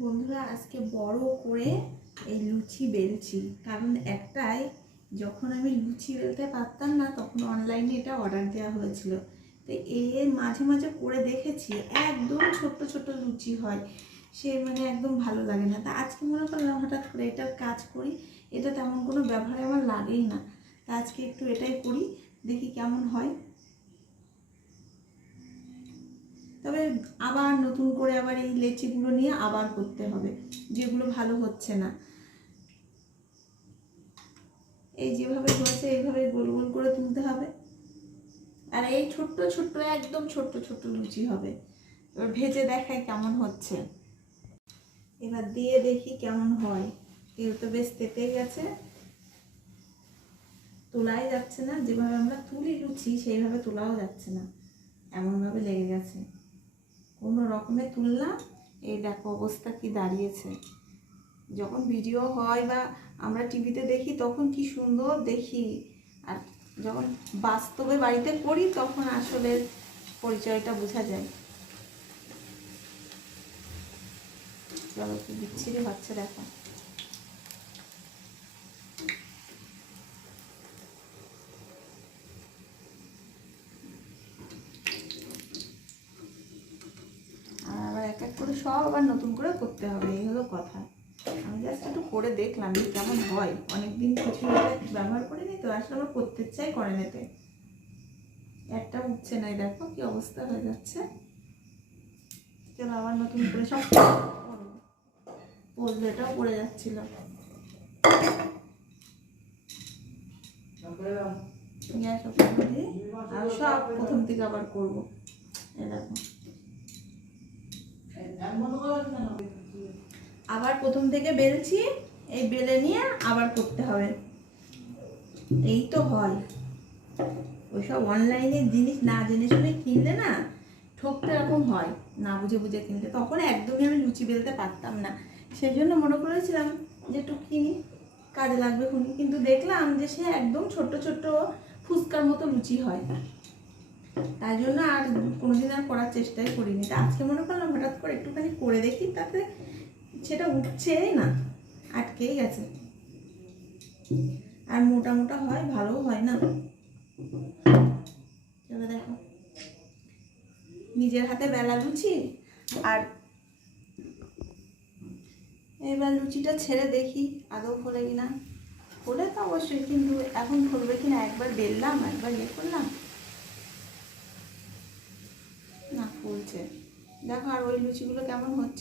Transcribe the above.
বন্ধুরা আজকে বড় করে এই লুচি বেলছি, কারণ একটাই, যখন আমি লুচি বেলতে পারতাম না তখন অনলাইনে এটা অর্ডার দেওয়া হয়েছিল। তো এর মাঝে মাঝে করে দেখেছি, একদম ছোট্ট ছোট্ট লুচি হয়, সে মানে একদম ভালো লাগে না। তা আজকে মনে করলাম হঠাৎ করে এটার কাজ করি, এটা তেমন কোনো ব্যবহারে আমার লাগেই না, তা আজকে একটু এটাই করি, দেখি কেমন হয়। তবে আবার নতুন করে আবার এই লেচিগুলো নিয়ে আবার করতে হবে, যেগুলো ভালো হচ্ছে না। এই যেভাবে হয়েছে এইভাবে গোল গোল করে তুলতে হবে, আর এই ছোট্ট ছোট্ট একদম ছোট্ট ছোট্ট লুচি হবে। এবার ভেজে দেখাই কেমন হচ্ছে, এবার দিয়ে দেখি কেমন হয়। তেল তো বেশ তেতেই গেছে, তোলাই যাচ্ছে না, যেভাবে আমরা তুলি লুচি সেইভাবে তোলাও যাচ্ছে না, এমনভাবে লেগে গেছে। কোনো রকমে তুললাম, এই দেখো অবস্থা কি দাঁড়িয়েছে। যখন ভিডিও হয় বা আমরা টিভিতে দেখি তখন কি সুন্দর দেখি, আর যখন বাস্তবে বাড়িতে করি তখন আসলে পরিচয়টা বোঝা যায়। চলো কি বিচ্ছিরি হচ্ছে দেখো। আর আবার এক এক করে সব আবার নতুন করে করতে হবে, এই হলো কথা। আমি জাস্ট একটু করে দেখলাম কেমন হয়, অনেকদিন কিছু ব্যবহার করিনি তো, আসলে আমার করতে চাই করে নিতে। একটা উঠছে না, দেখো কি অবস্থা হয়ে যাচ্ছে। চলো আবার নতুন করে সব পড়লেটাও পড়ে যাচ্ছিল। আর সব প্রথম থেকে আবার করবো, এই দেখো আবার প্রথম থেকে বেলছি, এই বেলে নিয়ে আবার করতে হবে। এই তো হয়, ওইসব অনলাইনের জিনিস না জেনে শুনে কিনলে না ঠকতে এরকম হয়, না বুঝে বুঝে কিনলে। তখন একদমই আমি লুচি বেলতে পারতাম না, সেই জন্য মনে করেছিলাম যে একটু কিনি, কাজে লাগবে শুনি, কিন্তু দেখলাম যে সে একদম ছোট্ট ছোট্ট ফুচকার মতো লুচি হয়, তাই জন্য আর কোনোদিন আর করার চেষ্টাই করিনি। তা আজকে মনে করলাম হঠাৎ করে একটুখানি করে দেখি, তাতে সেটা উঠছেই না, আটকেই গেছে। আর মোটা মোটা হয়, ভালোও হয় না। চলো দেখো নিজের হাতে বেলা লুচি। আর এবার লুচিটা ছেড়ে দেখি আদৌ ফোলে কিনা। ফোলে তো অবশ্যই, কিন্তু এখন ফলবে কিনা, একবার বেললাম একবার ইয়ে করলাম, না ফুলছে। দেখো আর ওই লুচিগুলো কেমন হচ্ছে।